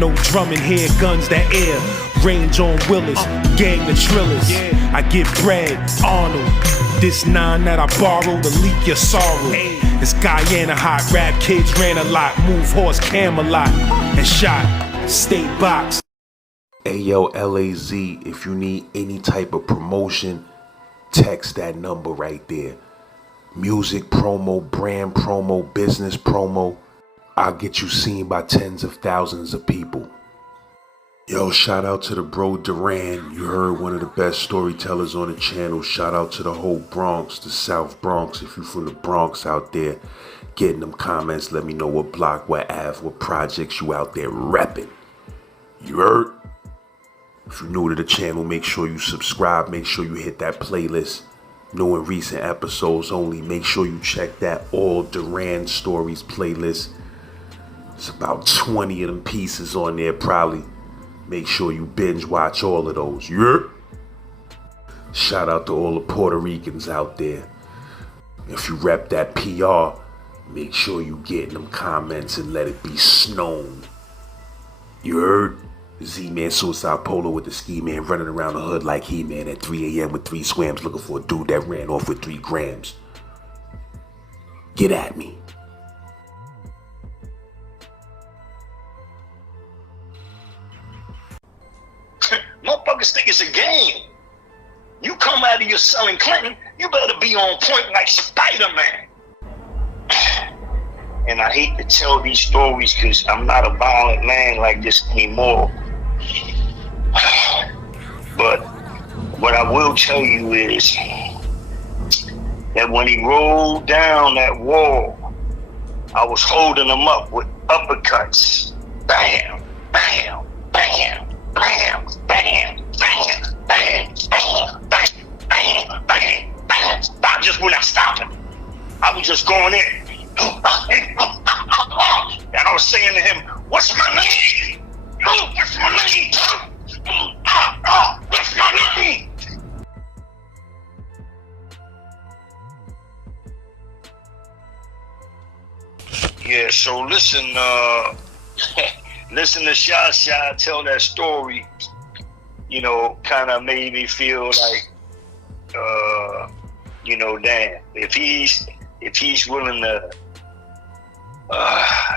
No drumming here, guns that air. Range on Willis, gang the trillers. I get bread, Arnold. This 9 that I borrow to leak your sorrow. It's Guyana hot, rap kids ran a lot. Move horse Camelot and shot state box. Ayo LAZ, if you need any type of promotion, text that number right there. Music promo, brand promo, business promo. I'll get you seen by tens of thousands of people. Yo, shout out to the bro Duran. You heard one of the best storytellers on the channel. Shout out to the whole Bronx, the South Bronx. If you from the Bronx out there, get in them comments. Let me know what block, what Ave, what projects you out there repping. You heard? If you're new to the channel, make sure you subscribe. Make sure you hit that playlist. New and recent episodes only. Make sure you check that All Duran Stories playlist. It's about 20 of them pieces on there probably. Make sure you binge watch all of those. Yeah. Shout out to all the Puerto Ricans out there. If you rep that PR, make sure you get in them comments and let it be snown. You heard? Z-Man Suicide Polo with the ski man running around the hood like He-Man at 3 a.m. with 3 swams looking for a dude that ran off with 3 grams. Get at me. Motherfuckers think it's a game. You come out of your selling Clinton, you better be on point like Spider-Man. And I hate to tell these stories because I'm not a violent man like this anymore. But what I will tell you is that when he rolled down that wall, I was holding him up with uppercuts. Bam, bam, bam, bam, bam, bam, bam, bam, bam, bam, bam, bam. I just would not stop him. I was just going in. And I was saying to him, what's my name? What's my name? What's my name? Yeah, so listen, listen to Sha tell that story, you know, kind of made me feel like, you know, damn, if he's willing to,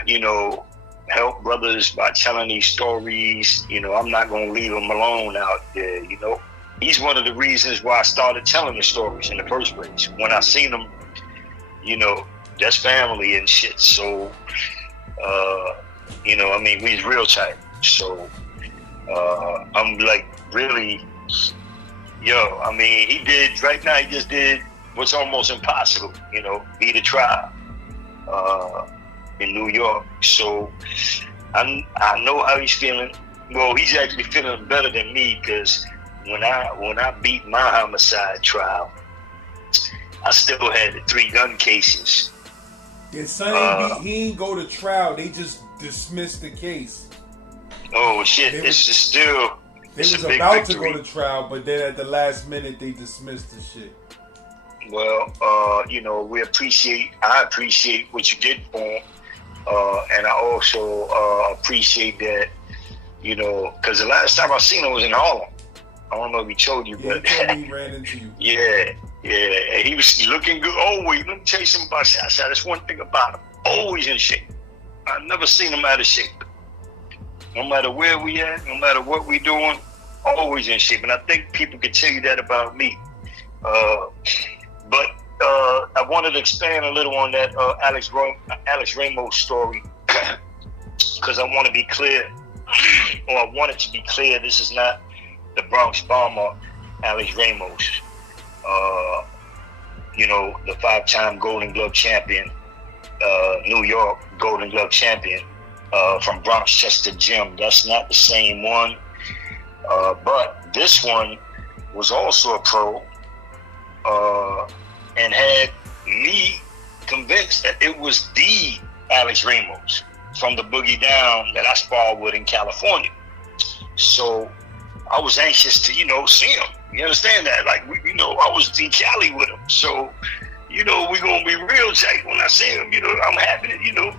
you know, help brothers by telling these stories, you know, I'm not going to leave him alone out there, you know. He's one of the reasons why I started telling the stories in the first place. When I seen him, you know, that's family and shit. So, you know, I mean, we's real tight. So, I'm like, really, yo, I mean, he just did what's almost impossible, you know, beat a tribe in New York. So I know how he's feeling. Well, he's actually feeling better than me because when I beat my homicide trial, I still had the 3 gun cases. His son, he ain't go to trial. They just dismissed the case. Oh shit! It's just still. They was about to go to trial, but then at the last minute they dismissed the shit. Well, you know, I appreciate what you did for him, and I also appreciate that, you know, because the last time I seen him was in Harlem. I don't know if he told you, but he ran into you. Yeah, and he was looking good. Always, let me tell you something about Southside. That's one thing about him. Always in shape. I've never seen him out of shape. No matter where we at, no matter what we doing, always in shape. And I think people can tell you that about me. But I wanted to expand a little on that Alex Ramos story because I want to be clear, or I want it to be clear, this is not the Bronx Bomber, Alex Ramos. You know, the 5-time Golden Glove champion, New York Golden Glove champion from Bronx Chester Gym. That's not the same one. But this one was also a pro and had me convinced that it was the Alex Ramos from the Boogie Down that I sparred with in California. So I was anxious to, you know, see him. You understand that? Like, you know, I was in Cali with him. So, you know, we're going to be real tight when I see him. You know, I'm happy to, you know,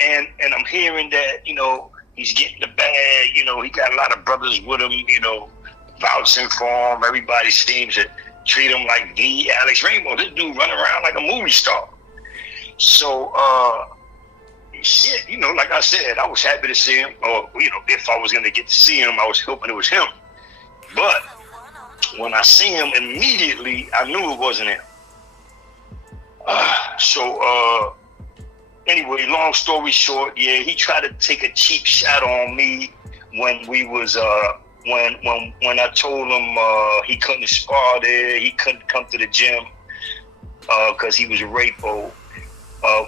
and I'm hearing that, you know, He's getting the bag. You know, he got a lot of brothers with him, you know, vouching for him. Everybody seems to treat him like the Alex Rainbow. This dude running around like a movie star. So, shit, you know, like I said, I was happy to see him. Or, you know, if I was going to get to see him, I was hoping it was him. But when I see him immediately, I knew it wasn't him. Anyway, long story short, yeah, he tried to take a cheap shot on me when we was when I told him he couldn't spar there, he couldn't come to the gym because he was a rapo.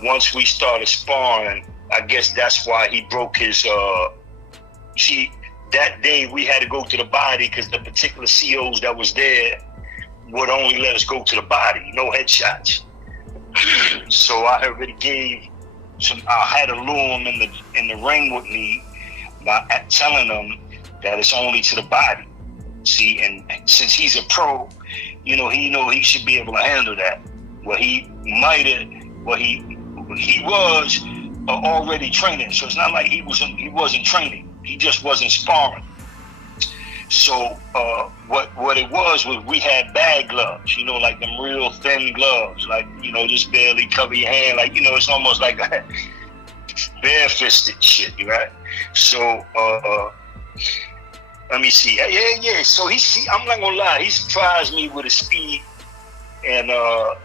Once we started sparring, I guess that's why he broke his. That day we had to go to the body because the particular COs that was there would only let us go to the body, no headshots. So I already gave some. I had to lure him in the ring with me by telling him that it's only to the body. See, and since he's a pro, he should be able to handle that. Well, he was already training, so it's not like he wasn't training. He just wasn't sparring. So what it was we had bag gloves, like them real thin gloves, like, just barely cover your hand, like, it's almost like a bare-fisted shit, right? So let me see. Yeah. So I'm not gonna lie, he surprised me with his speed, and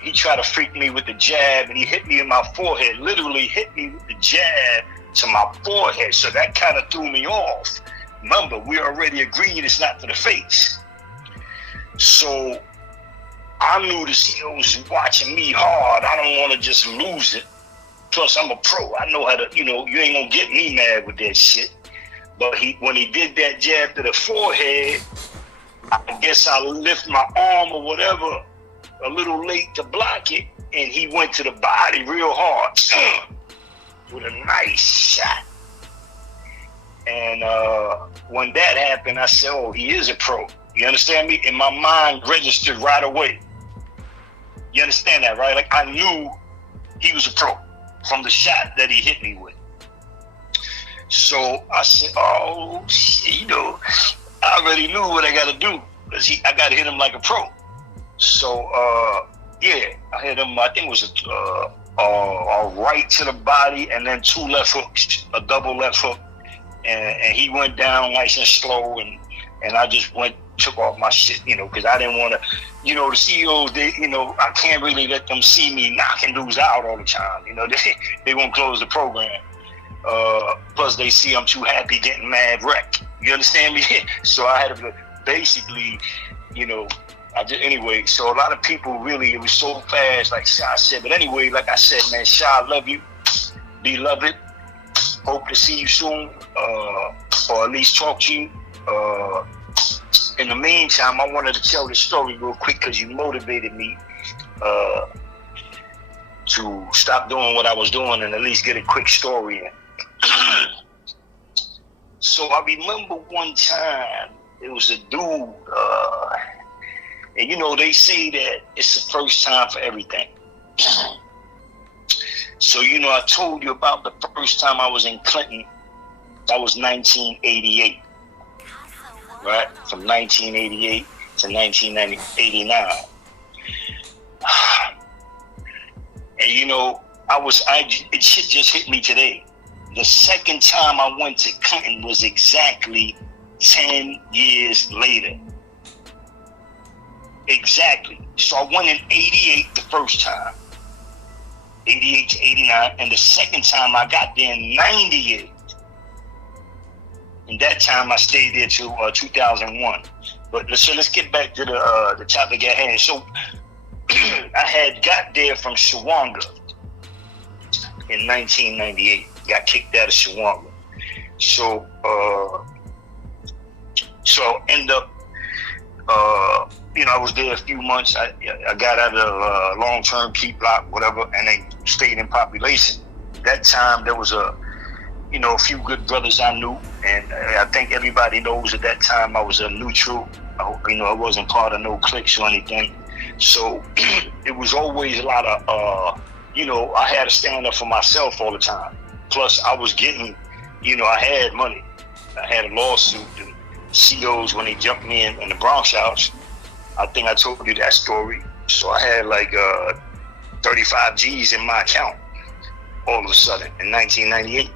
he tried to freak me with the jab, and he hit me in my forehead, literally hit me with the jab to my forehead. So that kind of threw me off. Remember, we already agreed it's not to the face. So I knew the CEOs was watching me hard. I don't want to just lose it. Plus, I'm a pro. I know how to, you ain't gonna get me mad with that shit. But when he did that jab to the forehead, I guess I lift my arm or whatever a little late to block it, and he went to the body real hard with a nice shot. And when that happened, I said, oh, he is a pro. You understand me? And my mind registered right away. You understand that, right? Like, I knew he was a pro from the shot that he hit me with. So I said, oh, shit, I already knew what I got to do, because I got to hit him like a pro. So, yeah, I hit him, I think it was a right to the body and then 2 left hooks, a double left hook. And he went down nice and slow, and I just took off my shit, because I didn't want to, the CEOs, I can't really let them see me knocking dudes out all the time. They won't close the program. Plus they see I'm too happy getting mad wrecked. You understand me? So I had to basically, anyway, so a lot of people really, it was so fast, like Sha said. But anyway, like I said, man, Sha, I love you. Beloved. Hope to see you soon, or at least talk to you. In the meantime, I wanted to tell this story real quick because you motivated me to stop doing what I was doing and at least get a quick story in. So I remember one time, it was a dude, and they say that it's the first time for everything. So, I told you about the first time I was in Clinton. That was 1988, right? From 1988 to 1989. And, it shit just hit me today. The second time I went to Clinton was exactly 10 years later. Exactly. So I went in 88 the first time. 88 to 89, and the second time I got there in 98. And that time I stayed there till 2001. But let's get back to the topic at hand. So I had got there from Shawanga in 1998. Got kicked out of Shawanga. So end up, I was there a few months. I got out of long-term keep lock, whatever, and then stayed in population. That time there was a few good brothers I knew, and I think everybody knows at that time I was a neutral. I wasn't part of no cliques or anything. So it was always a lot of, I had to stand up for myself all the time. Plus I was getting, I had money. I had a lawsuit. And COs, when they jumped me in the Bronx house, I think I told you that story. So I had like 35 G's in my account all of a sudden in 1998.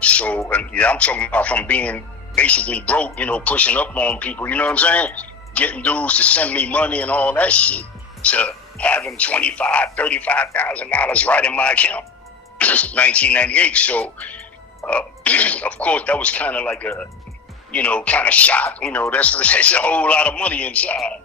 So I'm talking about from being basically broke, pushing up on people, you know what I'm saying? Getting dudes to send me money and all that shit, to having $35,000 right in my account. 1998. So of course that was kind of like a kind of shock. That's a whole lot of money inside.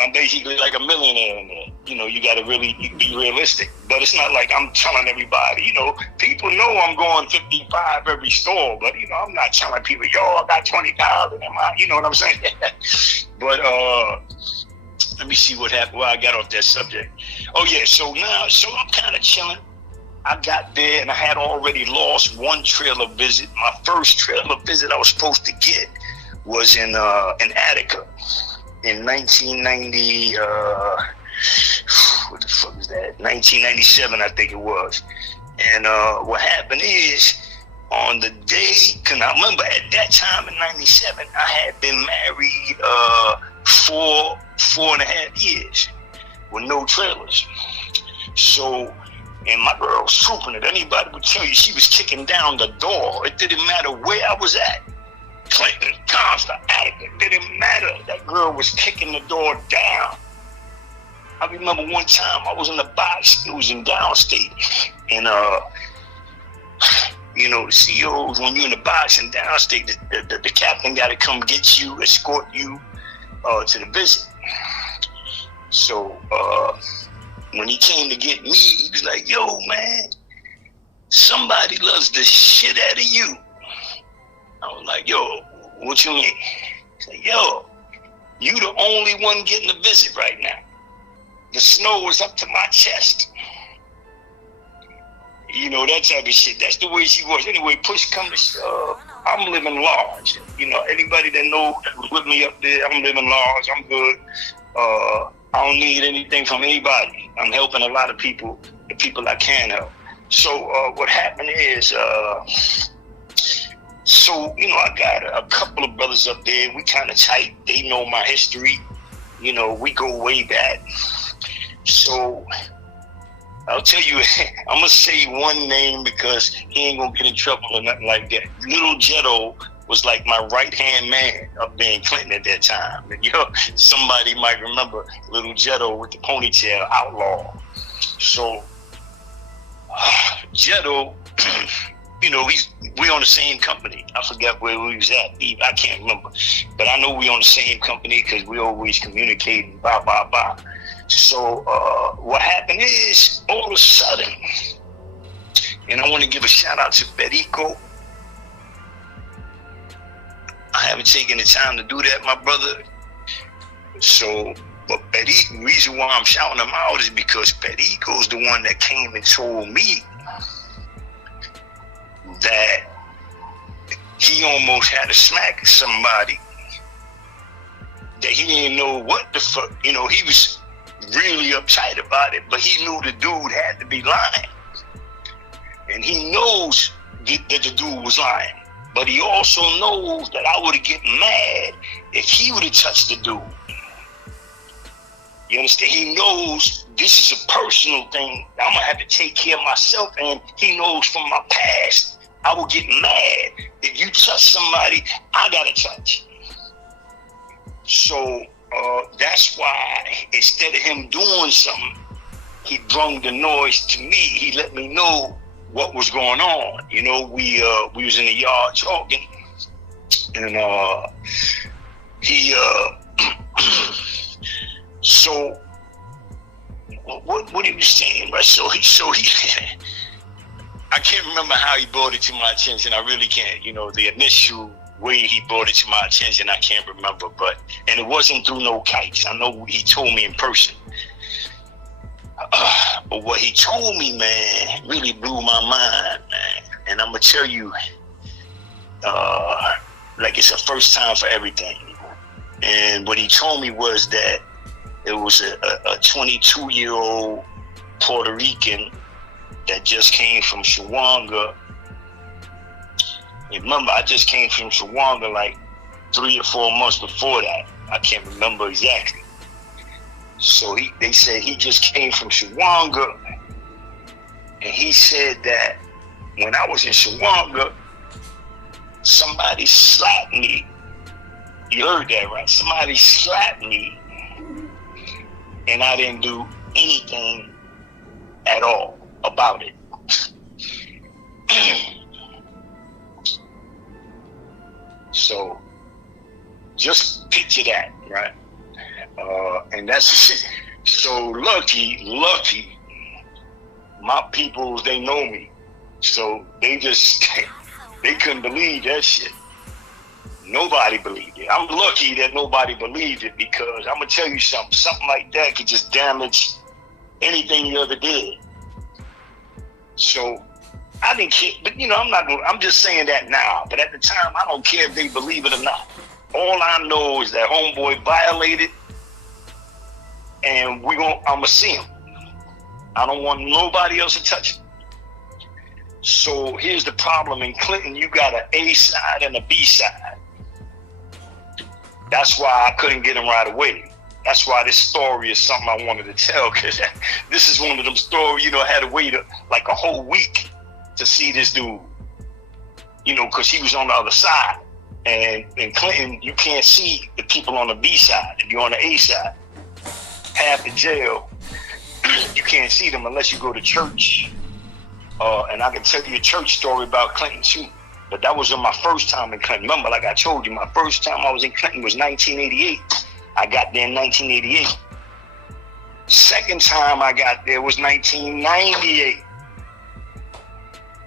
I'm basically like a millionaire in there. You got to really be realistic. But it's not like I'm telling everybody. People know I'm going 55 every store, but I'm not telling people, yo, I got 20,000 in my. You know what I'm saying? But let me see what happened. Well, I got off that subject. Oh yeah, so I'm kind of chilling. I got there and I had already lost one trailer visit. My first trailer visit I was supposed to get was in Attica in 1990. What the fuck is that? 1997, I think it was. And what happened is, on the day, because I remember at that time in 97, I had been married 4.5 years with no trailers. So, and my girl was trooping it. Anybody would tell you she was kicking down the door. It didn't matter where I was at. Clinton, Comstock, Attica, it didn't matter. That girl was kicking the door down. I remember one time I was in the box. It was in downstate. And, the CEOs, when you're in the box in downstate, the captain got to come get you, escort you to the visit. So, when he came to get me, he was like, yo, man, somebody loves the shit out of you. I was like, yo, what you mean? He's like, yo, you the only one getting a visit right now. The snow was up to my chest. That type of shit. That's the way she was. Anyway, push come to shove, I'm living large. Anybody that was with me up there, I'm living large. I'm good. I don't need anything from anybody. I'm helping a lot of people, the people I can help. So what happened is, I got a couple of brothers up there. We kind of tight. They know my history. We go way back. So I'll tell you, I'm going to say one name because he ain't going to get in trouble or nothing like that. Little Jetto was like my right-hand man up there in Clinton at that time. And, somebody might remember Little Jetto with the ponytail, outlaw. So Jetto, we on the same company. I forgot where we was at. I can't remember. But I know we on the same company because we always communicating, blah, blah, blah. So what happened is, all of a sudden, and I want to give a shout out to Perico. I haven't taken the time to do that, my brother. So, but Perico, the reason why I'm shouting him out is because Perico's the one that came and told me that he almost had to smack somebody, that he didn't know what the fuck, he was really uptight about it, but he knew the dude had to be lying. And he knows that the dude was lying. But he also knows that I would have get mad if he would have touched the dude. You understand? He knows this is a personal thing. I'm going to have to take care of myself. And he knows from my past, I will get mad if you touch somebody I got to touch. So that's why instead of him doing something, he brung the noise to me. He let me know what was going on. We was in the yard talking, and he so what he was saying, right? So he I can't remember how he brought it to my attention. I really can't. The initial way he brought it to my attention, I can't remember. And it wasn't through no kites. I know he told me in person. But what he told me, man, really blew my mind, man. And I'm gonna tell you, like it's a first time for everything. And what he told me was that it was a 22-year-old Puerto Rican that just came from Shawanga. And remember, I just came from Shawanga like 3 or 4 months before that. I can't remember exactly. So they said he just came from Shawanga, and he said that when I was in Shawanga, somebody slapped me. You heard that, right? Somebody slapped me, and I didn't do anything at all about it. So just picture that, right? And that's so lucky, my people, they know me. So they couldn't believe that shit. Nobody believed it. I'm lucky that nobody believed it, because I'm gonna tell you something like that could just damage anything you ever did. So I didn't care, but I'm just saying that now, but at the time, I don't care if they believe it or not. All I know is that homeboy violated, and I'ma see him. I don't want nobody else to touch him. So here's the problem in Clinton: you got an A side and a B side. That's why I couldn't get him right away. That's why this story is something I wanted to tell, because this is one of them stories, I had to wait like a whole week to see this dude, because he was on the other side. And in Clinton, you can't see the people on the B side. If you're on the A side, half the jail, you can't see them unless you go to church. And I can tell you a church story about Clinton too. But that wasn't my first time in Clinton. Remember, like I told you, my first time I was in Clinton was 1988. I got there in 1988. Second time I got there was 1998.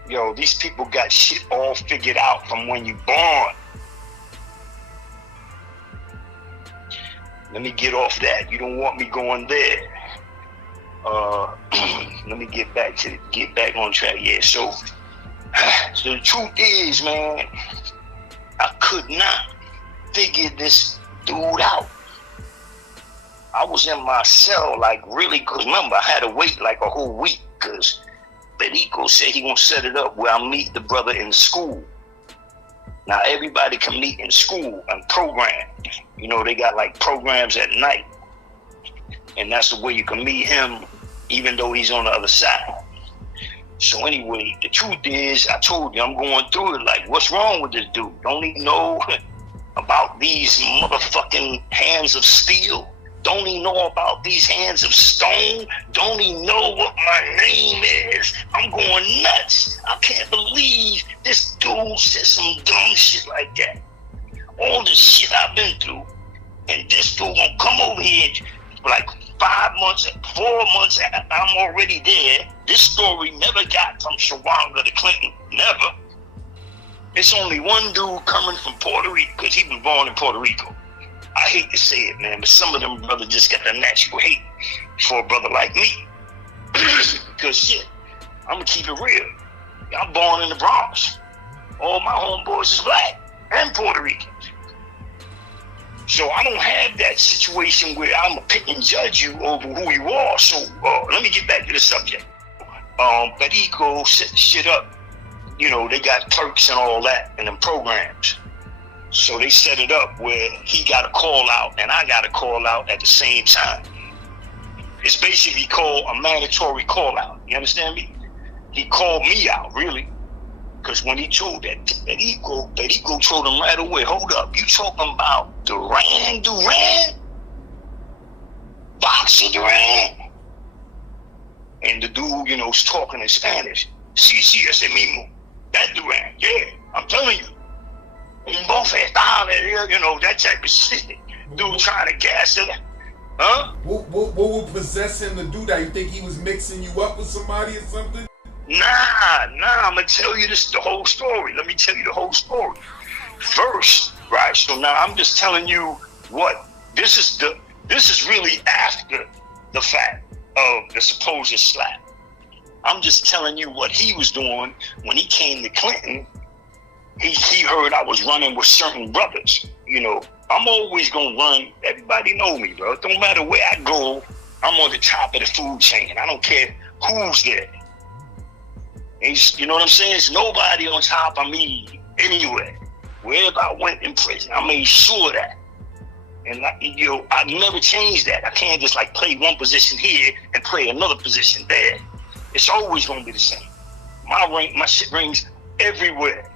Yo, these people got shit all figured out from when you born. Let me get off that. You don't want me going there. Let me get back on track. Yeah, so the truth is, man, I could not figure this dude out. I was in my cell, like, really, because remember, I had to wait like a whole week, because Perico said he gonna set it up where I meet the brother in school. Now, everybody can meet in school and program. They got like programs at night. And that's the way you can meet him, even though he's on the other side. So anyway, the truth is, I told you, I'm going through it like, what's wrong with this dude? Don't he know about these motherfucking hands of steel? Don't he know about these hands of stone? Don't he know what my name is? I'm going nuts. I can't believe this dude said some dumb shit like that. All the shit I've been through, and this dude gonna come over here like 4 months after I'm already there. This story never got from Shawanga to Clinton, never. It's only one dude coming from Puerto Rico, because he was born in Puerto Rico. I hate to say it, man, but some of them brothers just got a natural hate for a brother like me. Because shit, I'm gonna keep it real. I'm born in the Bronx. All my homeboys is black and Puerto Rican. So I don't have that situation where I'm gonna pick and judge you over who you are. So let me get back to the subject. Perico set shit up. They got clerks and all that in them programs. So they set it up where he got a call out and I got a call out at the same time. It's basically called a mandatory call out. You understand me? He called me out, really. Because when he told that Perico told him right away, hold up, you talking about Duran? Boxer Duran? And the dude, was talking in Spanish. Sí, ese mismo. That Duran, yeah, I'm telling you. Un bofetada, that type of shit. Dude trying to gas it. Huh? What would possess him to do that? You think he was mixing you up with somebody or something? Nah, I'm gonna tell you the whole story. Let me tell you the whole story. First, right, so now I'm just telling you what this is really after the fact of the supposed slap. I'm just telling you what he was doing when he came to Clinton. He heard I was running with certain brothers. I'm always gonna run. Everybody know me, bro. It don't matter where I go, I'm on the top of the food chain. I don't care who's there. You know what I'm saying? There's nobody on top of me anywhere. Wherever I went in prison, I made sure that. And I never changed that. I can't just like play one position here and play another position there. It's always gonna be the same. My shit rings everywhere.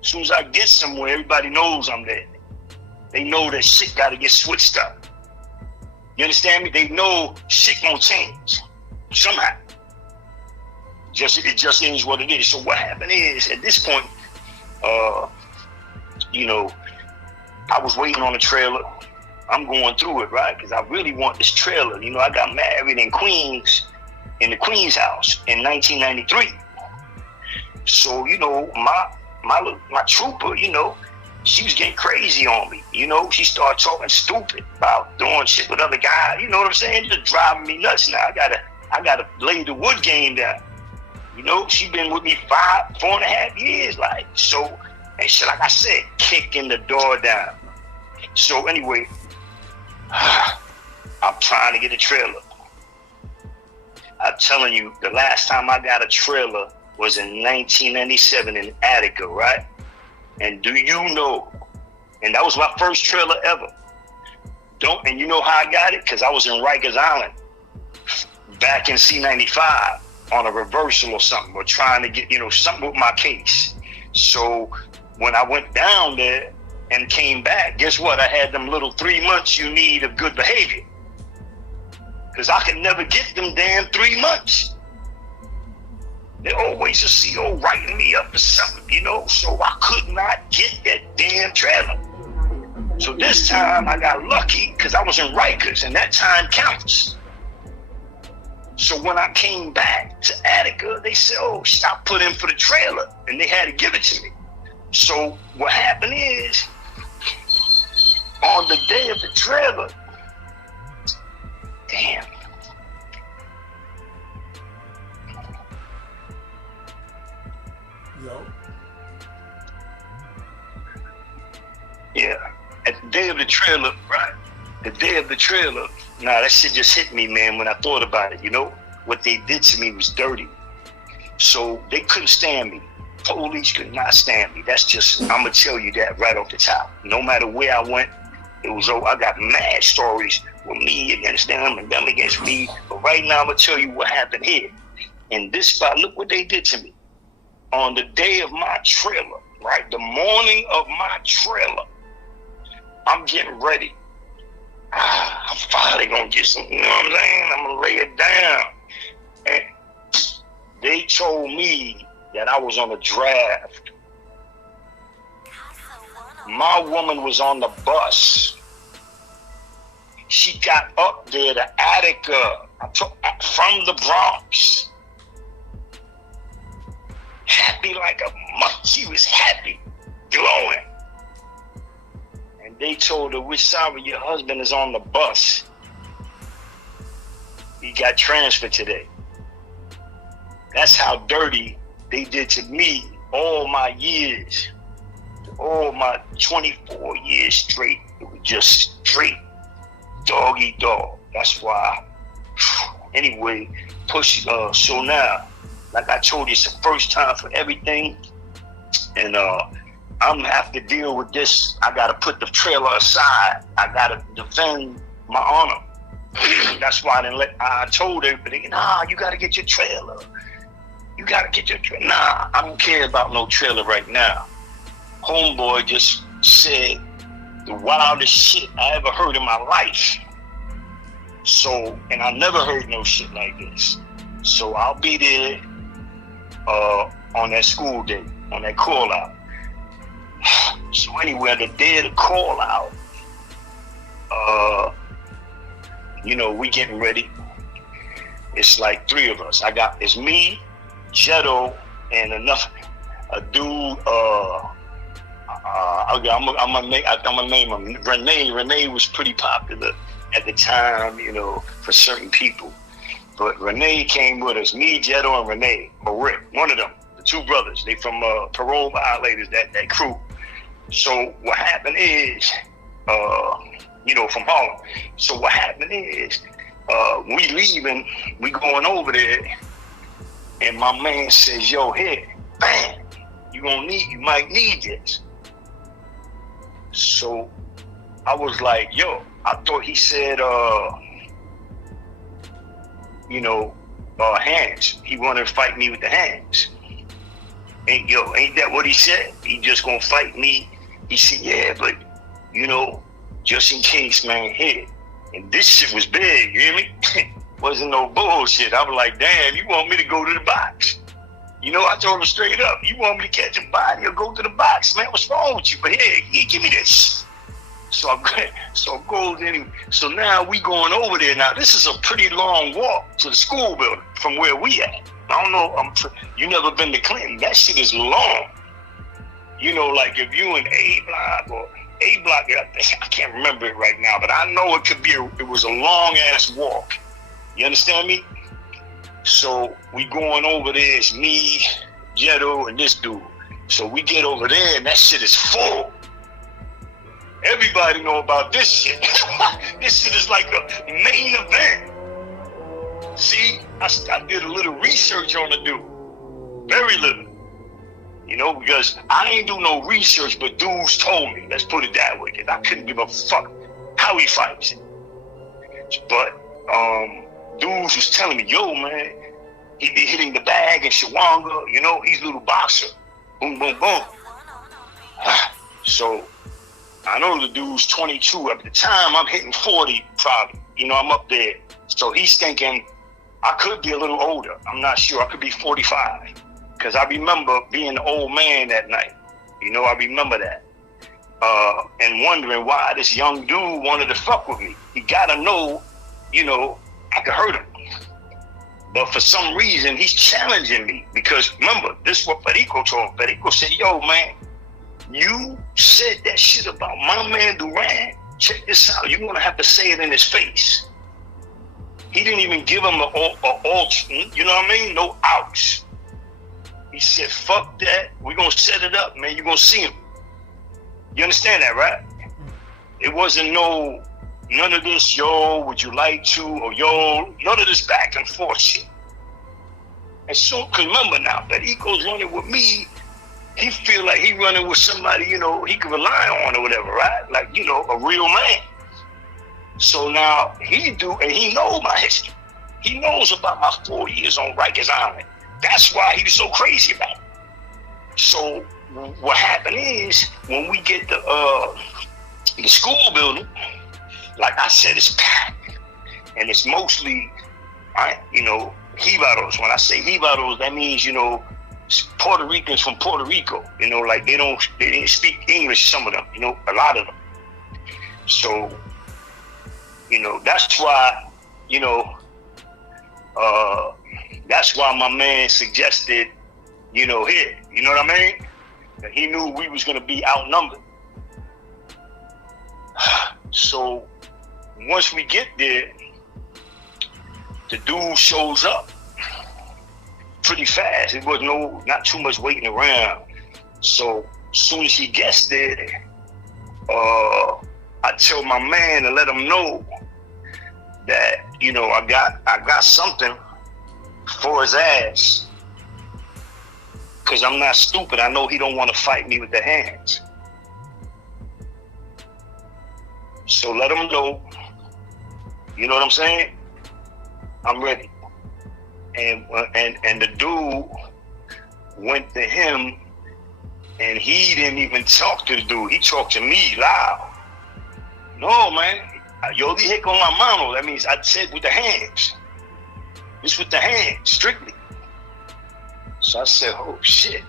As soon as I get somewhere, everybody knows I'm there. They know that shit gotta get switched up. You understand me? They know shit gonna change somehow. It just is what it is. So what happened is, at this point, I was waiting on a trailer. I'm going through it, right? Because I really want this trailer. I got married in Queens, in the Queens house in 1993. So, my trooper, she was getting crazy on me. She started talking stupid about doing shit with other guys. You know what I'm saying? Just driving me nuts now. I gotta lay the wood game down. She been with me 4.5 years, like, so, and shit, like I said, kicking the door down. So anyway, I'm trying to get a trailer. I'm telling you, the last time I got a trailer was in 1997 in Attica, right? And do you know, and that was my first trailer ever. And you know how I got it? Because I was in Rikers Island back in C95 on a reversal or something, or trying to get, something with my case. So when I went down there and came back, guess what? I had them little 3 months you need of good behavior. Because I could never get them damn 3 months. They always a CO writing me up or something, so I could not get that damn trailer. So this time I got lucky because I was in Rikers and that time counts. So when I came back to Attica, they said, oh, stop putting in for the trailer. And they had to give it to me. So what happened is, on the day of the trailer, damn. Yo. Yeah, at the day of the trailer, right? The day of the trailer, that shit just hit me, man, when I thought about it, What they did to me was dirty. So they couldn't stand me. Police could not stand me. That's just, I'm going to tell you that right off the top. No matter where I went, I got mad stories with me against them and them against me. But right now, I'm going to tell you what happened here. In this spot, look what they did to me. On the day of my trailer, right? The morning of my trailer, I'm getting ready. I'm finally going to get some, you know what I'm saying? I'm going to lay it down. And they told me that I was on a draft. My woman was on the bus. She got up there to Attica from the Bronx. Happy like a month. She was happy, glowing. And they told her, we're sorry, your husband is on the bus. He got transferred today. That's how dirty they did to me all my years. All my 24 years straight. It was just straight dog eat dog. That's why. Anyway, so now, like I told you, it's the first time for everything. And I'm gonna have to deal with this. I gotta put the trailer aside. I gotta defend my honor. That's why I told everybody, you gotta get your trailer. You gotta get your trailer. Nah, I don't care about no trailer right now. Homeboy just said the wildest shit I ever heard in my life. So, and I never heard no shit like this. So I'll be there on that school day, on that call out. So anyway, the day of the call out, we getting ready. It's like 3 of us. It's me, Jetto, and a dude, I'm gonna name him Renee. Renee was pretty popular at the time, for certain people. But Renee came with us, me, Jetto, and Renee, Rick, one of them, the 2 brothers. They from Parole Violators, that crew. So what happened is, from Harlem. So what happened is, we leaving, we going over there, And my man says, yo, here, bam, you might need this. So I was like, yo, I thought he said, hands. He wanted to fight me with the hands. Ain't that what he said? He just gonna fight me. He said, yeah, but, just in case, man, here. And this shit was big, you hear me? Wasn't no bullshit. I was like, damn, you want me to go to the box? I told him straight up, you want me to catch a body or go to the box, man? What's wrong with you? But here, give me this. So I go anyway. So now we going over there. Now this is a pretty long walk to the school building from where we at. I don't know. You never been to Clinton? That shit is long. Like if you in A block or A block, I can't remember it right now, but I know it was a long ass walk. You understand me? So we going over there. It's me, Jetto, and this dude. So we get over there, and that shit is full. Everybody know about this shit. This shit is like a main event. See, I did a little research on the dude. Very little. Because I ain't do no research, but dudes told me. Let's put it that way, because I couldn't give a fuck how he fights. But dudes was telling me, yo, man, he be hitting the bag in Shawanga. He's a little boxer. Boom, boom, boom. So I know the dude's 22. At the time, I'm hitting 40 probably. I'm up there. So he's thinking I could be a little older. I'm not sure. I could be 45. Because I remember being an old man that night. I remember that. And wondering why this young dude wanted to fuck with me. He got to know, I could hurt him. But for some reason, he's challenging me. Because remember, this is what Perico told him. Perico said, yo, man, you said that shit about my man Duran. Check this out. You're going to have to say it in his face. He didn't even give him no outs. He said, fuck that. We're going to set it up, man. You're going to see him. You understand that, right? It wasn't none of this, yo, would you like to, or yo, none of this back and forth shit. And so, cause remember now, Perico's running with me. He feel like he running with somebody, he can rely on or whatever, right? Like, a real man. So now he knows my history. He knows about my 4 years on Rikers Island. That's why he was so crazy about it. So what happened is when we get the school building, like I said, it's packed, and it's mostly, Jibaros. When I say Jibaros, that means Puerto Ricans from Puerto Rico. Like they didn't speak English. Some of them, a lot of them. So, that's why, that's why my man suggested, here. You know what I mean? That he knew we was gonna be outnumbered. So once we get there, the dude shows up pretty fast. It was not too much waiting around. So as soon as he gets there, I tell my man to let him know that I got something for his ass. Cause I'm not stupid. I know he don't want to fight me with the hands. So let him know. You know what I'm saying? I'm ready. And the dude went to him, and he didn't even talk to the dude. He talked to me loud. No, man. Yo dije con la mano. That means I said with the hands. It's with the hands, strictly. So I said, oh shit.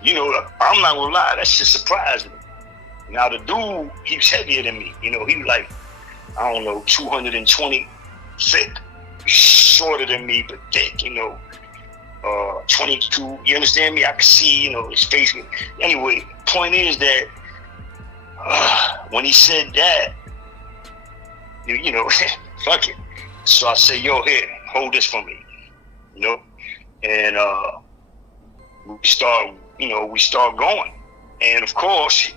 I'm not gonna lie, that shit surprised me. Now the dude, he was heavier than me. He was like, 220 thick, shorter than me, but thick, 22, you understand me? I could see, his face. Anyway, point is that when he said that, fuck it. So I said, yo, here, hold this for me, and we start going. And of course,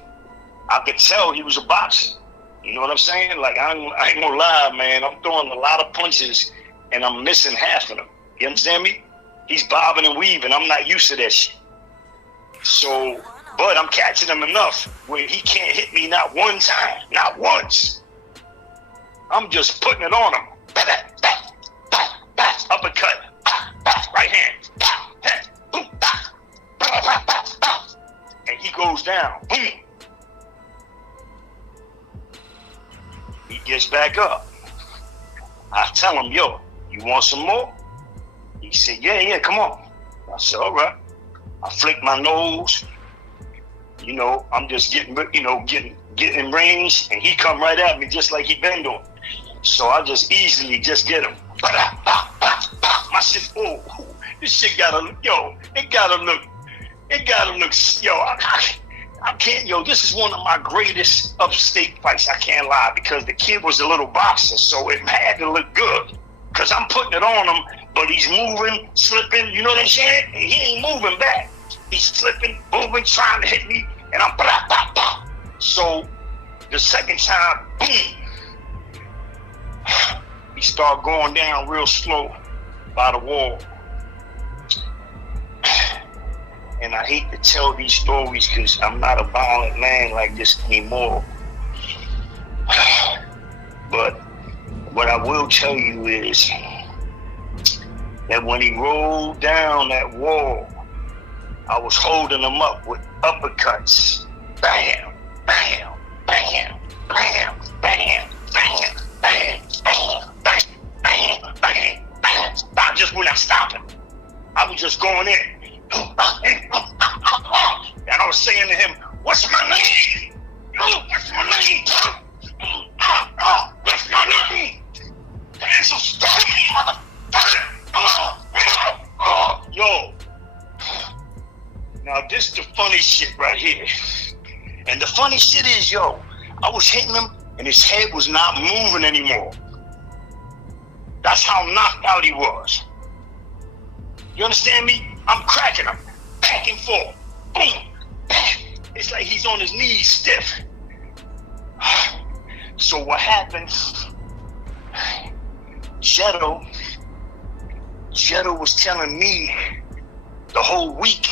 I could tell he was a boxer. You know what I'm saying? Like, I ain't gonna lie, man. I'm throwing a lot of punches and I'm missing half of them. You understand me? He's bobbing and weaving. I'm not used to that shit. So, but I'm catching him enough where he can't hit me not one time, not once. I'm just putting it on him. Uppercut. Right hand. And he goes down. Boom. He gets back up. I tell him, yo, you want some more? He said, yeah, come on. I said, all right. I flick my nose. You know, I'm just getting in range, and he come right at me just like he been doing. So I just easily just get him. My shit, this shit gotta look, I can't, this is one of my greatest upstate fights. I can't lie, because the kid was a little boxer, so it had to look good. Because I'm putting it on him, but he's moving, slipping, you know what I'm saying? And he ain't moving back. He's slipping, moving, trying to hit me, and I'm blah, blah, blah. So the second time, boom, he started going down real slow by the wall. And I hate to tell these stories because I'm not a violent man like this anymore. But what I will tell you is that when he rolled down that wall, I was holding him up with uppercuts. Bam, bam, bam, bam, bam, bam, bam, bam, bam, bam, bam, bam. I just would not stop him. I was just going in. And I was saying to him, what's my name? What's my name? What's my name? That's so stupid, motherfucker. Yo. Now this is the funny shit right here. And the funny shit is, I was hitting him and his head was not moving anymore. That's how knocked out he was. You understand me? I'm cracking him, back and forth, boom, bam. It's like he's on his knees stiff. So what happened? Jetto was telling me the whole week.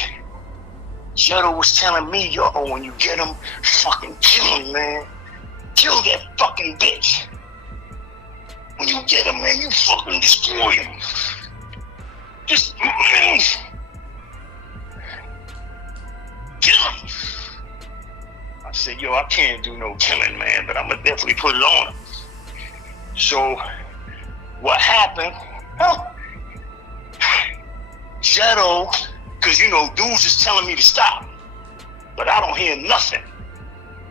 Jetto was telling me, when you get him, fucking kill him, man. Kill that fucking bitch. When you get him, man, you fucking destroy him. Just, kill him. I said, I can't do no killing, man, but I'm gonna definitely put it on him. So, what happened? Jetto, because dudes is telling me to stop, but I don't hear nothing.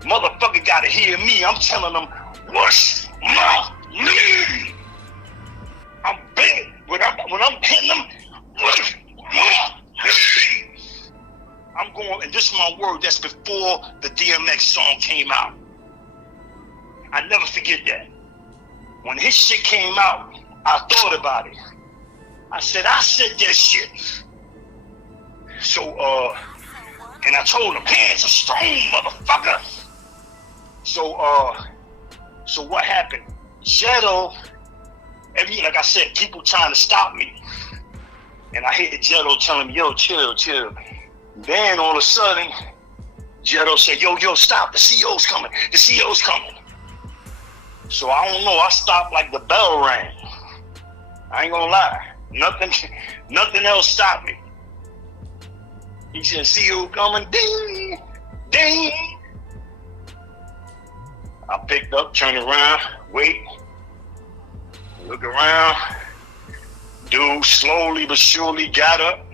Motherfucker gotta hear me. I'm telling them, what's my name? I'm big. When I'm hitting them, what's my name? I'm going, and this is my word, that's before the DMX song came out. I never forget that. When his shit came out, I thought about it. I said that shit. So, and I told him, hands are strong, motherfucker. So what happened? Jetto, like I said, people trying to stop me. And I hear Jetto telling me, chill. Then all of a sudden, Jetto said, yo, stop, the CO's coming. So I don't know, I stopped like the bell rang. I ain't gonna lie. Nothing else stopped me. He said, CO coming, ding, ding. I picked up, turned around, wait, look around. Dude slowly but surely got up.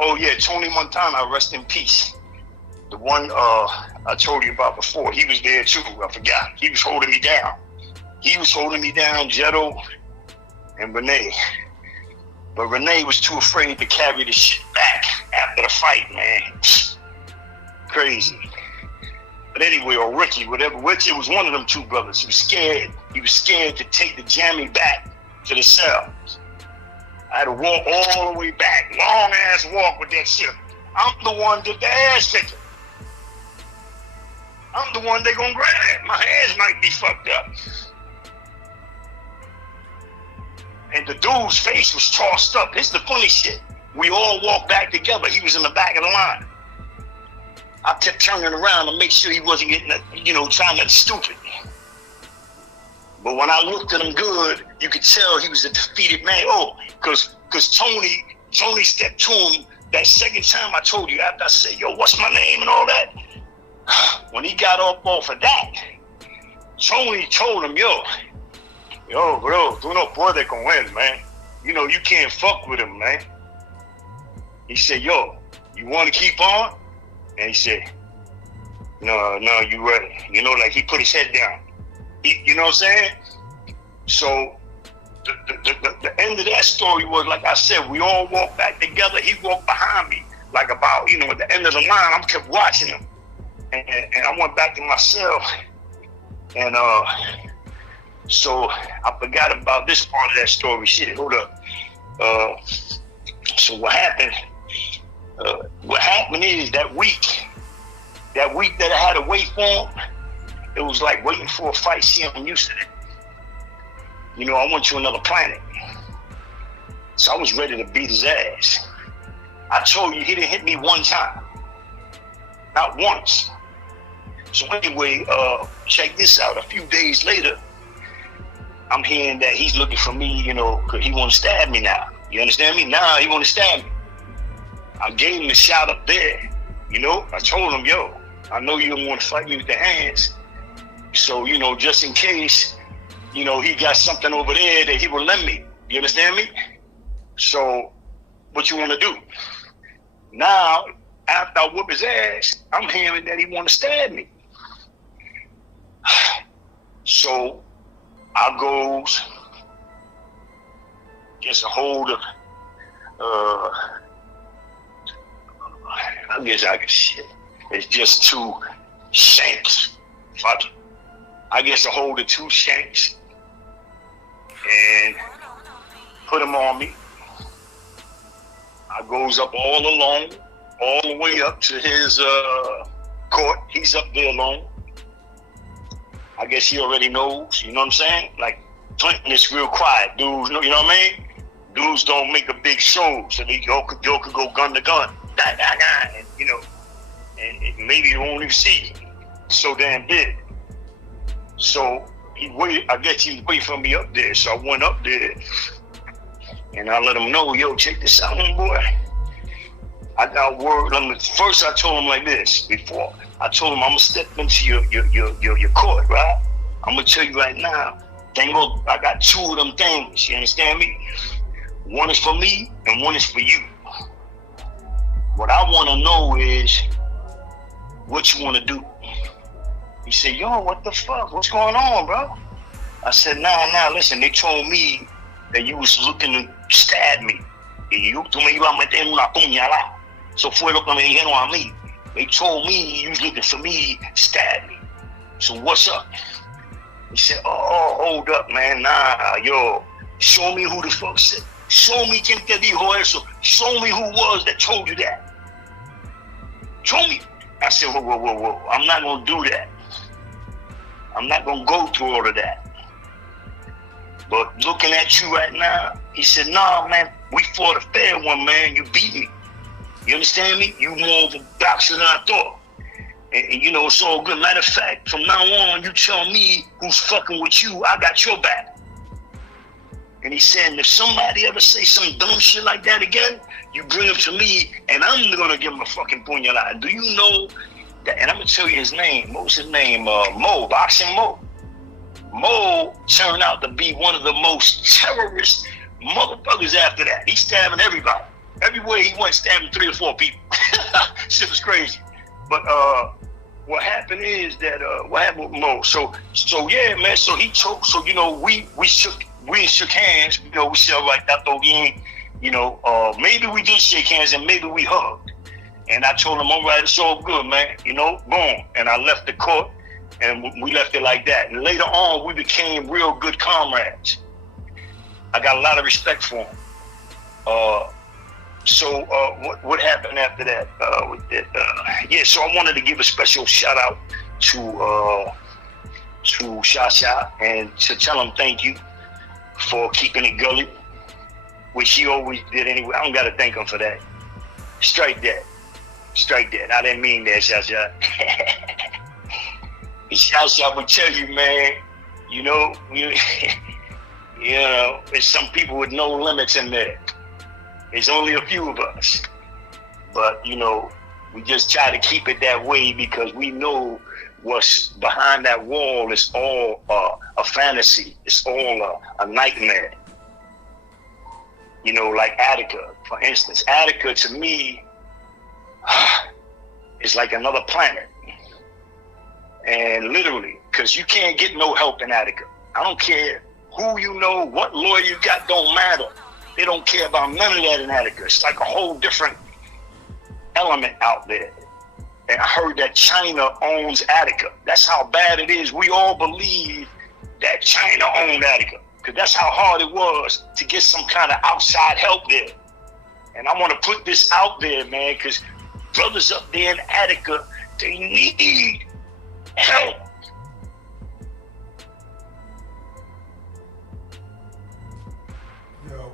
Oh yeah, Tony Montana, rest in peace. The one I told you about before, he was there too, I forgot. He was holding me down. Jetto, and Renee. But Renee was too afraid to carry the shit back after the fight, man. Crazy. But anyway, or Ricky, whatever. Ricky was one of them two brothers. He was scared. He was scared to take the jammy back to the cell. I had to walk all the way back. Long ass walk with that shit. I'm the one that did the ass kicking. I'm the one they gonna grab. My hands might be fucked up. And the dude's face was tossed up. This is the funny shit. We all walked back together. He was in the back of the line. I kept turning around to make sure he wasn't getting, trying to stupid. But when I looked at him good, you could tell he was a defeated man. Oh, because Tony stepped to him that second time I told you, after I said, yo, what's my name and all that? When he got up off of that, Tony told him, yo, bro, tú no puedes con él, man. You can't fuck with him, man. He said, yo, you want to keep on? And he said, no, you ready. Like he put his head down. You know what I'm saying? So the end of that story was, like I said, we all walked back together. He walked behind me, like about, at the end of the line. I kept watching him. And I went back to my cell. And so I forgot about this part of that story. Shit, hold up. So what happened? What happened is that week that I had to wait for him, it was like waiting for a fight. See, I'm used to it. I went to another planet. So I was ready to beat his ass. I told you he didn't hit me one time. Not once. So anyway, check this out. A few days later, I'm hearing that he's looking for me, because he want to stab me now. You understand me? Now he want to stab me. I gave him a shot up there. I told him, yo, I know you don't want to fight me with the hands. So, just in case, he got something over there that he will lend me. You understand me? So, what you want to do? Now, after I whoop his ass, I'm hearing that he want to stab me. So, I goes, gets a hold of, I guess I can shit. It's just two shanks. Fuck. I guess a hold of two shanks and put them on me. I goes up all alone, all the way up to his court. He's up there alone. I guess he already knows, you know what I'm saying? Like, Clinton is real quiet. Dudes, you know what I mean? Dudes don't make a big show, so they y'all could go gun to gun. And, and maybe you won't even see it. So damn big. So I guess he was waiting for me up there. So I went up there and I let him know, yo, check this out, homeboy. I got word. First I told him like this. Before I told him I'm gonna step into your court, right? I'm gonna tell you right now, I got two of them things, you understand me? One is for me and one is for you. What I wanna know is what you wanna do. He said, yo, what the fuck? What's going on, bro? I said, nah, listen, they told me that you was looking to stab me. Tú me ibas a meter una puñalada. So fue lo que me dijeron a mí. They told me you was looking for me to stab me. So what's up? He said, oh, hold up, man. Nah, yo, show me who the fuck said. Show me quien te dijo eso. Show me who was that told you that. Show me. I said, whoa. I'm not going to do that. I'm not going to go through all of that. But looking at you right now, he said, nah, man, we fought a fair one, man. You beat me. You understand me? You more of a boxer than I thought. And it's all good. Matter of fact, from now on, you tell me who's fucking with you, I got your back. And he said, if somebody ever say some dumb shit like that again, you bring him to me, and I'm going to give him a fucking puñalada. Do you know that? And I'm going to tell you his name. What was his name? Mo, Boxing Mo. Mo turned out to be one of the most terrorist motherfuckers after that. He's stabbing everybody. Everywhere he went, stabbing 3 or 4 people. Shit was crazy. But what happened is that what happened with Mo? So yeah, man. So he told. So we shook hands. We said, all right, that bien. Maybe we did shake hands and maybe we hugged. And I told him, all right, it's all good, man. Boom. And I left the court, and we left it like that. And later on, we became real good comrades. I got a lot of respect for him. So what happened after that? So I wanted to give a special shout out to Shasha and to tell him thank you for keeping it gully. which he always did anyway. I don't got to thank him for that. Strike that. Strike that. I didn't mean that, Shasha. Shasha would tell you, man, you know, there's some people with no limits in there. There's only a few of us. But, you know, we just try to keep it that way because we know what's behind that wall is all a fantasy. It's all a nightmare. You know, like Attica, for instance. Attica, to me, is like another planet. And literally, because you can't get no help in Attica. I don't care who you know, what lawyer you got, don't matter. They don't care about none of that in Attica. It's like a whole different element out there. And I heard that China owns Attica. That's how bad it is. We all believe that China owned Attica because that's how hard it was to get some kind of outside help there. And I want to put this out there, man, because brothers up there in Attica, they need help. Yo.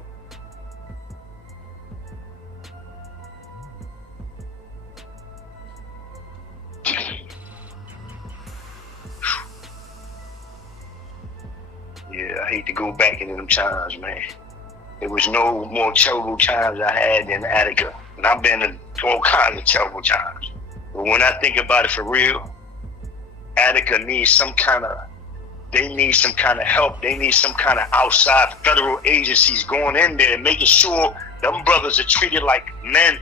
Yeah, I hate to go back into them times, man. There was no more terrible times I had in Attica. And I've been in all kinds of terrible times. But when I think about it for real, Attica needs some kind of, they need some kind of help. They need some kind of outside federal agencies going in there and making sure them brothers are treated like men,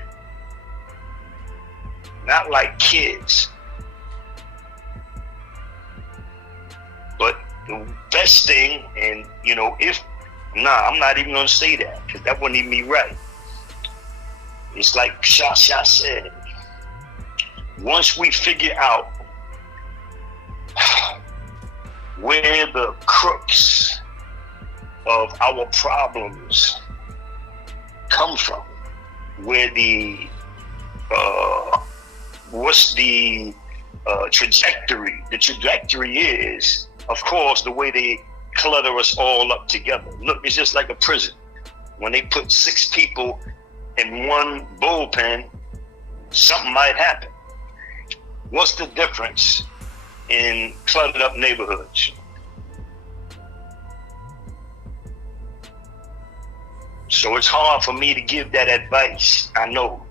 not like kids. But the best thing, and you know, I'm not even gonna say that because that wouldn't even be right. It's like Shasha said, once we figure out where the crux of our problems come from, where the what's the trajectory? The trajectory is, of course, the way they clutter us all up together. Look, it's just like a prison. When they put 6 people in one bullpen, something might happen. What's the difference in cluttered up neighborhoods? So it's hard for me to give that advice. I know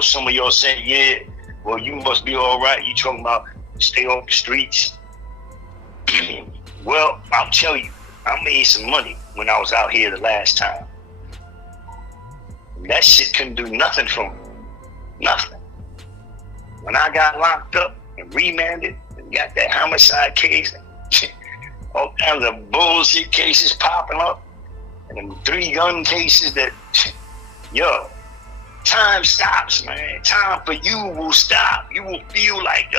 some of y'all saying, yeah, well, you must be all right. You talking about stay off the streets. Well, I'll tell you, I made some money when I was out here the last time. That shit couldn't do nothing for me. Nothing. When I got locked up and remanded and got that homicide case, all kinds of bullshit cases popping up, and them 3 gun cases that, yo, time stops, man. Time for you will stop. You will feel like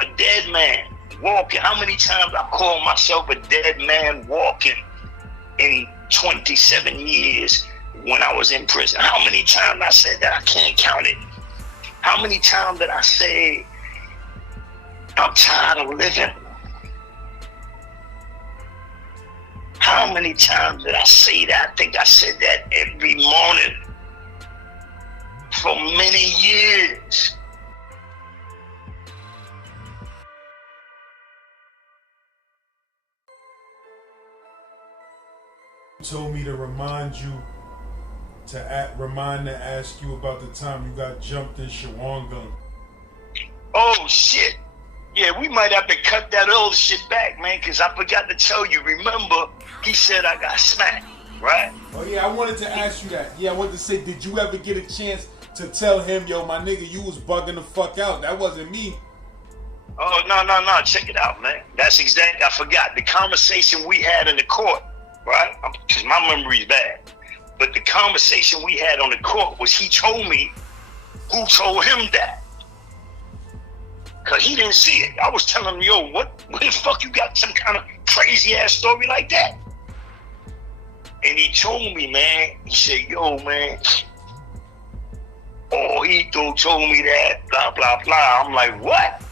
a dead man walking. How many times I call myself a dead man walking in 27 years when I was in prison? How many times I said that? I can't count it. How many times did I say, I'm tired of living? How many times did I say that? I think I said that every morning for many years. Told me to remind you to ask you about the time you got jumped in Shawangunk. Oh shit. Yeah, we might have to cut that old shit back, man, because I forgot to tell you. Remember, he said I got smacked, right? Oh yeah, I wanted to ask you that. Yeah, I wanted to say, did you ever get a chance to tell him, yo, my nigga, you was bugging the fuck out? That wasn't me. Oh, no. Check it out, man. That's exactly, I forgot. The conversation we had in the court, right? Because my memory's bad. But the conversation we had on the court was he told me who told him that. Because he didn't see it. I was telling him, yo, what the fuck you got some kind of crazy ass story like that? And he told me, man, he said, yo, man, Ojito told me that, blah, blah, blah. I'm like, what?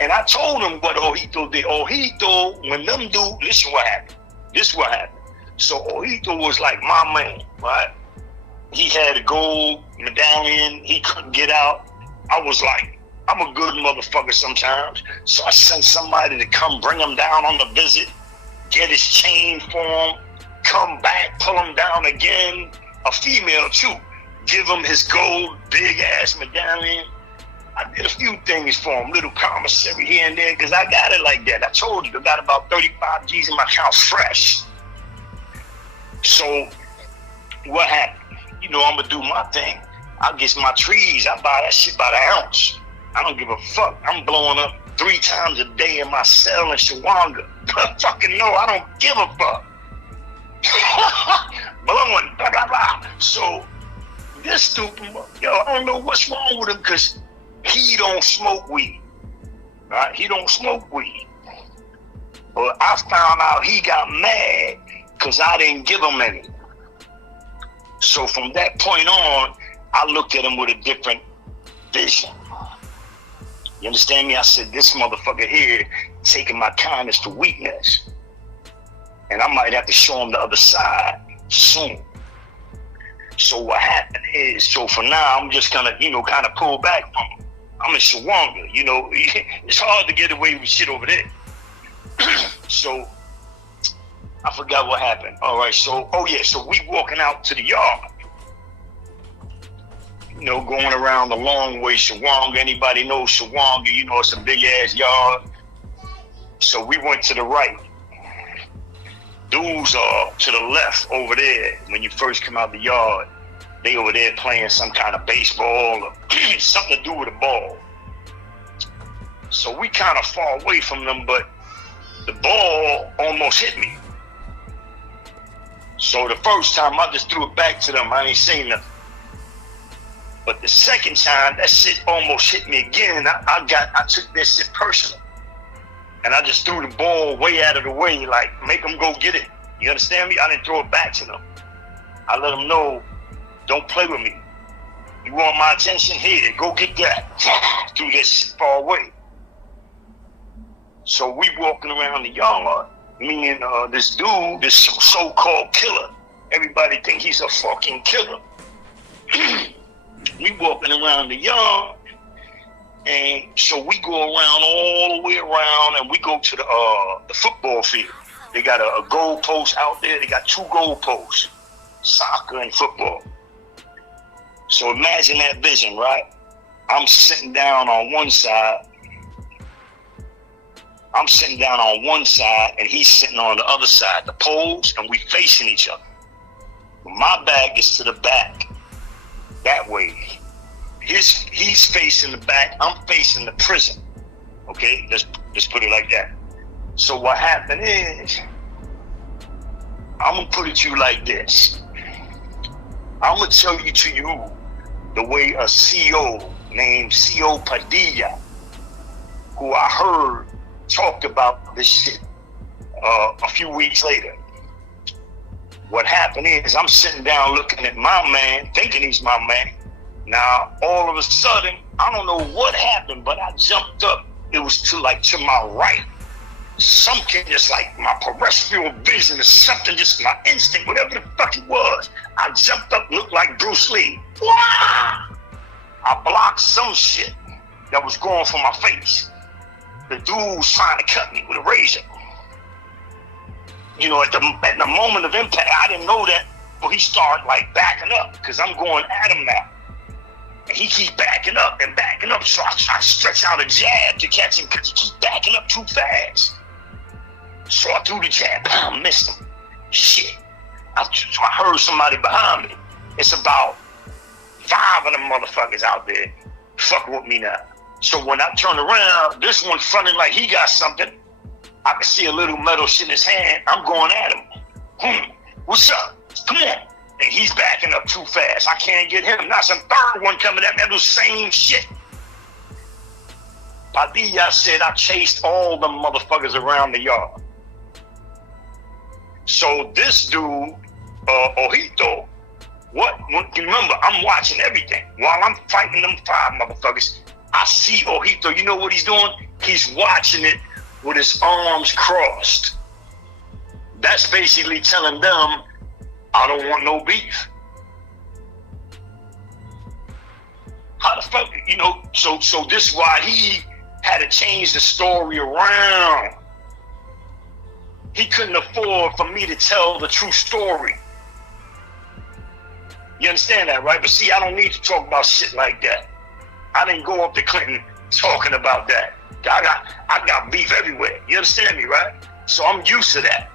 And I told him what Ojito did. Ojito, when them dudes, listen what happened. This is what happened. So Ojito was like my man, right? He had a gold medallion. He couldn't get out. I was like, I'm a good motherfucker sometimes. So I sent somebody to come bring him down on the visit, get his chain for him, come back, pull him down again. A female too. Give him his gold big ass medallion. I did a few things for him, little commissary here and there, because I got it like that. I told you, I got about 35 G's in my account fresh. So what happened? You know, I'm gonna do my thing. I get my trees, I buy that shit by the ounce. I don't give a fuck. I'm blowing up 3 times a day in my cell in Shawanga. Fucking no, I don't give a fuck. Blowing, blah, blah, blah. So this stupid, yo, I don't know what's wrong with him, because he don't smoke weed, right? He don't smoke weed. But I found out he got mad because I didn't give him any. So from that point on, I looked at him with a different vision. You understand me? I said, this motherfucker here taking my kindness to weakness. And I might have to show him the other side soon. So what happened is, so for now, I'm just gonna, you know, kind of pull back from him. I'm in Shawanga, you know, it's hard to get away with shit over there. So, I forgot what happened. All right, so, oh yeah, so we walking out to the yard. You know, going around the long way, Shawanga. Anybody knows Shawanga, you know, it's a big ass yard. So we went to the right. Dudes are to the left over there. When you first come out the yard, they over there playing some kind of baseball or something to do with a ball. So we kind of far away from them, but the ball almost hit me. So the first time I just threw it back to them, I ain't saying nothing. But the second time, that shit almost hit me again. I took that shit personal. And I just threw the ball way out of the way, like, make them go get it. You understand me? I didn't throw it back to them. I let them know, don't play with me. You want my attention? Here, go get that. Threw that shit far away. So we walking around the yard, me and this dude, this so-called killer. Everybody think he's a fucking killer. We walking around the yard. And so we go around all the way around, and we go to the football field. They got a goal post out there. They got 2 goal posts, soccer and football. So imagine that vision, right? I'm sitting down on one side. And he's sitting on the other side, the poles, and we facing each other. My back is to the back, that way. He's facing the back, I'm facing the prison. Okay, let's put it like that. So what happened is, I'm gonna put it to you like this. I'm gonna tell you to you the way a CO named CO Padilla, who I heard talked about this shit a few weeks later. What happened is, I'm sitting down looking at my man, thinking he's my man. Now, all of a sudden, I don't know what happened, but I jumped up. It was to my right. Something just like my peripheral vision or something, just my instinct, whatever the fuck it was. I jumped up, looked like Bruce Lee. Wah! I blocked some shit that was going for my face. The dude was trying to cut me with a razor. You know, at the moment of impact, I didn't know that, but he started like backing up because I'm going at him now. And he keeps backing up, so I try to stretch out a jab to catch him because he keeps backing up too fast. So I threw the jab, missed him. Shit. So I heard somebody behind me. It's about 5 of them motherfuckers out there fucking with me now. So when I turn around, this one's fronting like he got something. I can see a little metal shit in his hand. I'm going at him. What's up? Come on. And he's backing up too fast. I can't get him. Now some third one coming at me. That was the same shit. Padilla said I chased all the motherfuckers around the yard. So this dude, Ojito, remember, I'm watching everything. While I'm fighting them 5 motherfuckers, I see Ojito. You know what he's doing? He's watching it with his arms crossed. that's basically telling them, I don't want no beef. How the fuck, you know, so this is why he had to change the story around. He couldn't afford for me to tell the true story. You understand that, right? But see, I don't need to talk about shit like that. I didn't go up to Clinton talking about that. I got beef everywhere. You understand me, right? So I'm used to that.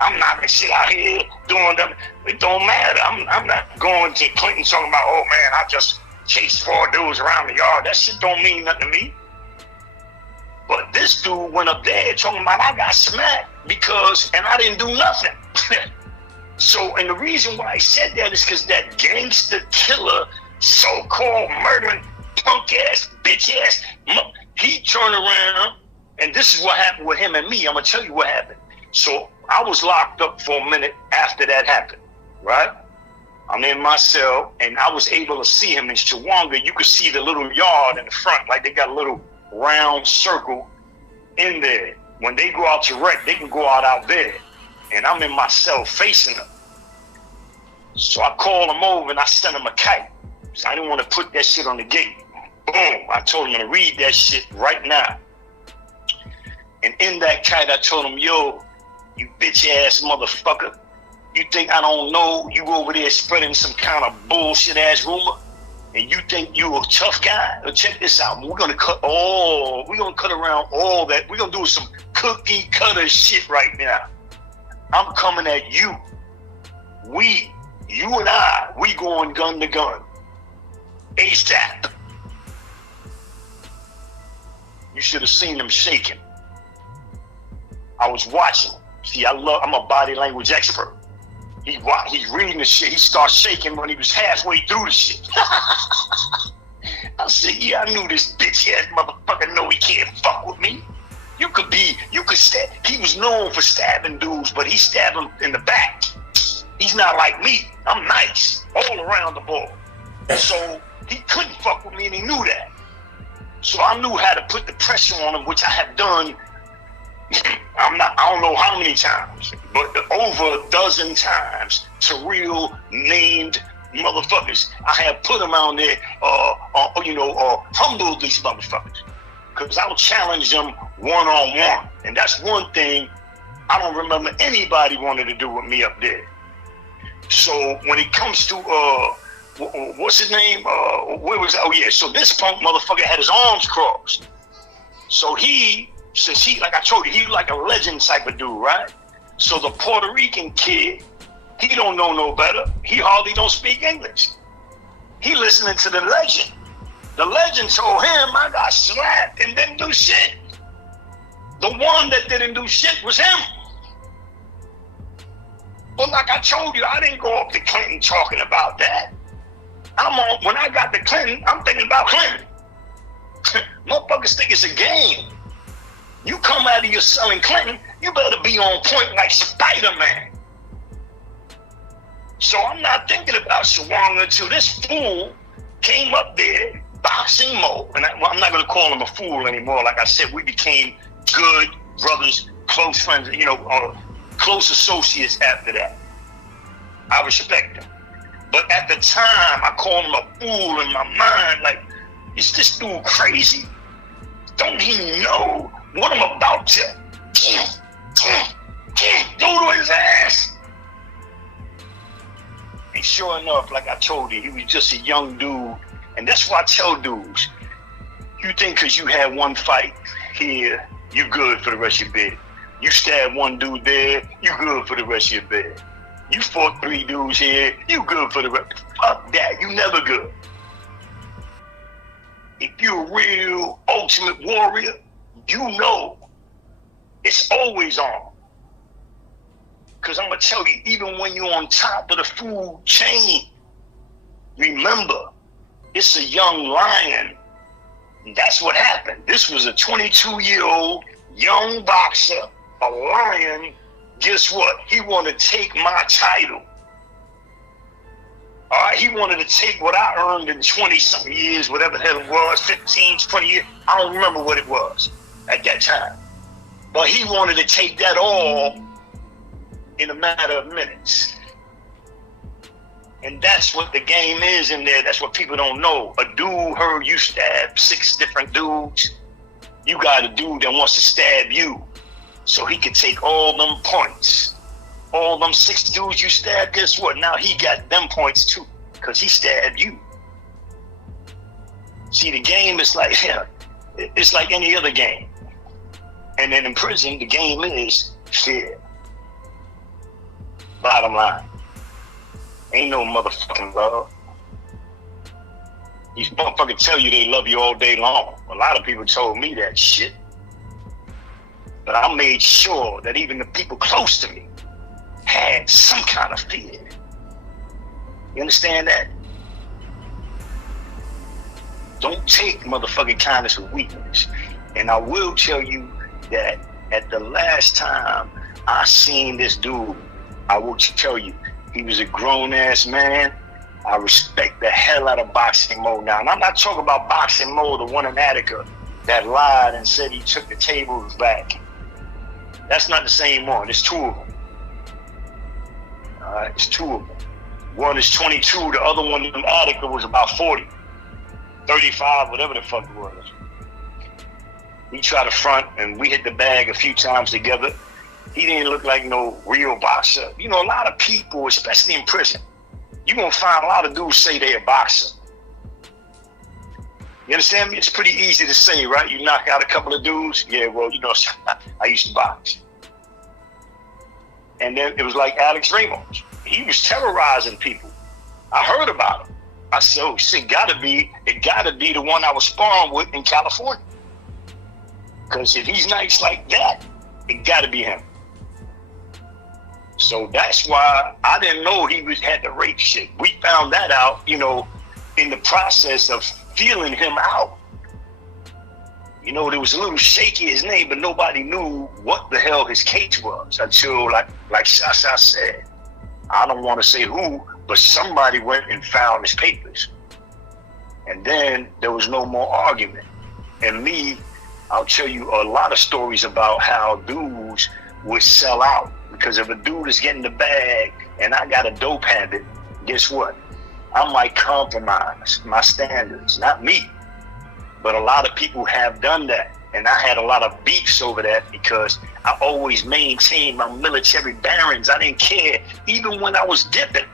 I'm not gonna shit out here doing them. It don't matter. I'm not going to Clinton talking about, oh man, I just chased 4 dudes around the yard. That shit don't mean nothing to me. But this dude went up there talking about I got smacked and I didn't do nothing. So, and the reason why I said that is because that gangster killer, so-called murdering, punk ass, bitch ass, he turned around, and this is what happened with him and me. I'm gonna tell you what happened. So I was locked up for a minute after that happened, right? I'm in my cell, and I was able to see him in Chawanga. You could see the little yard in the front, like they got a little round circle in there. When they go out to wreck, they can go out there. And I'm in my cell facing them. So I called him over and I sent him a kite. So I didn't want to put that shit on the gate. Boom, I told him to read that shit right now. And in that kite, I told him, yo, you bitch ass motherfucker. You think I don't know you over there spreading some kind of bullshit ass rumor? And you think you a tough guy? Well, check this out. We're gonna cut around all that. We're gonna do some cookie cutter shit right now. I'm coming at you. You and I, we going gun to gun. ASAP. You should have seen him shaking. I was watching. See, I'm a body language expert. He's reading the shit. He starts shaking when he was halfway through the shit. I said, yeah, I knew this bitch ass motherfucker know he can't fuck with me. You could stab. He was known for stabbing dudes, but he stabbed him in the back. He's not like me. I'm nice all around the board. So he couldn't fuck with me, and he knew that. So I knew how to put the pressure on him, which I have done. I don't know how many times, but over a dozen times to real named motherfuckers. I have put them on there, humbled these motherfuckers. Because I'll challenge them one-on-one. And that's one thing I don't remember anybody wanted to do with me up there. So when it comes to, what's his name? So this punk motherfucker had his arms crossed. So since he, like I told you, he like a legend type of dude, right? So the Puerto Rican kid, he don't know no better. He hardly don't speak English. He listening to the legend. The legend told him I got slapped and didn't do shit. The one that didn't do shit was him. But like I told you, I didn't go up to Clinton talking about that. When I got to Clinton, I'm thinking about Clinton. Motherfuckers think it's a game. You come out of your cell in Clinton, you better be on point like Spider-Man. So I'm not thinking about Chawanga until this fool came up there, boxing mode. And I'm not going to call him a fool anymore. Like I said, we became good brothers, close friends, close associates after that. I respect him. But at the time, I called him a fool in my mind. Like, is this dude crazy? Don't he know what I'm about to do to his ass? And sure enough, like I told you, he was just a young dude. And that's why I tell dudes, you think because you had one fight here, you good for the rest of your bed. You stab one dude there, you good for the rest of your bed. You fought 3 dudes here, you good for the rest. Fuck that, you never good. If you're a real ultimate warrior, you know it's always on. Because I'm going to tell you, even when you're on top of the food chain, remember, it's a young lion. That's what happened. This was a 22-year-old young boxer, a lion. Guess what? He wanted to take my title. All right, he wanted to take what I earned in 20-something years, whatever the hell it was, 15, 20 years. I don't remember what it was at that time. But he wanted to take that all in a matter of minutes. And that's what the game is in there. That's what people don't know. A dude heard you stab 6 different dudes. You got a dude that wants to stab you so he could take all them points. All them 6 dudes you stabbed, guess what? Now he got them points too, because he stabbed you. See, the game is like, yeah, it's like any other game. And then in prison, the game is fear. Bottom line. Ain't no motherfucking love. These motherfuckers tell you they love you all day long. A lot of people told me that shit. But I made sure that even the people close to me had some kind of fear. You understand that? Don't take motherfucking kindness for weakness. And I will tell you that at the last time I seen this dude, I will tell you, he was a grown-ass man. I respect the hell out of Boxing Mo now. And I'm not talking about Boxing Mo, the one in Attica that lied and said he took the tables back. That's not the same one. It's 2 of them. All right, it's 2 of them. One is 22. The other one in Attica was about 40, 35, whatever the fuck it was. He tried to front, and we hit the bag a few times together. He didn't look like no real boxer. You know, a lot of people, especially in prison, you're going to find a lot of dudes say they're a boxer. You understand me? It's pretty easy to say, right? You knock out a couple of dudes. Yeah, well, you know, I used to box. And then it was like Alex Ramos. He was terrorizing people. I heard about him. I said, oh, shit, it gotta be the one I was sparring with in California. Because if he's nice like that, it gotta be him. So that's why I didn't know he had the rape shit. We found that out, you know, in the process of feeling him out. You know, there was a little shaky his name, but nobody knew what the hell his case was until, like Shasha said, I don't want to say who, but somebody went and found his papers. And then there was no more argument. And me, I'll tell you a lot of stories about how dudes would sell out. Because if a dude is getting the bag and I got a dope habit, guess what? I might compromise my standards, not me. But a lot of people have done that. And I had a lot of beefs over that because I always maintained my military barons. I didn't care, even when I was dipping.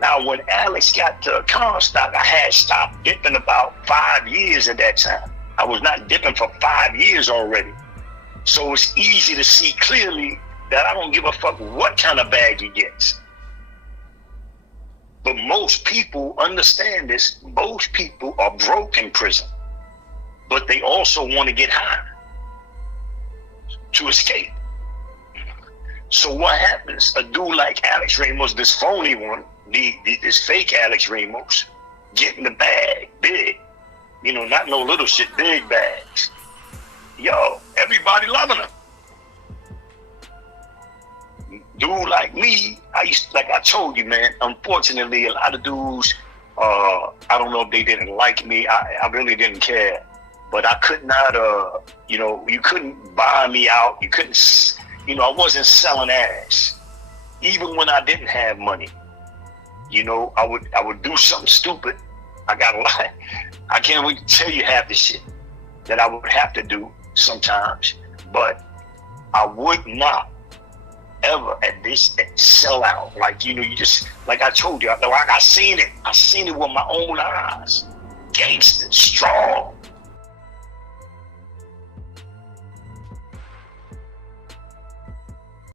Now, when Alex got to Comstock, I had stopped dipping about 5 years at that time. I was not dipping for 5 years already. So it's easy to see clearly that I don't give a fuck what kind of bag he gets. But most people understand this. Most people are broke in prison, but they also want to get high to escape. So what happens? A dude like Alex Ramos, this phony one, this fake Alex Ramos, getting the bag big. You know, not no little shit, big bags. Yo, everybody loving him. Dude like me, like I told you, man, unfortunately, a lot of dudes, I don't know if they didn't like me. I really didn't care. But I could not, you know, you couldn't buy me out. You couldn't, you know, I wasn't selling ass. Even when I didn't have money, you know, I would do something stupid. I got a lot. I can't wait to tell you half the shit that I would have to do sometimes. But I would not ever at sell out. Like, you know, you just, like I told you, I seen it with my own eyes. Gangster, strong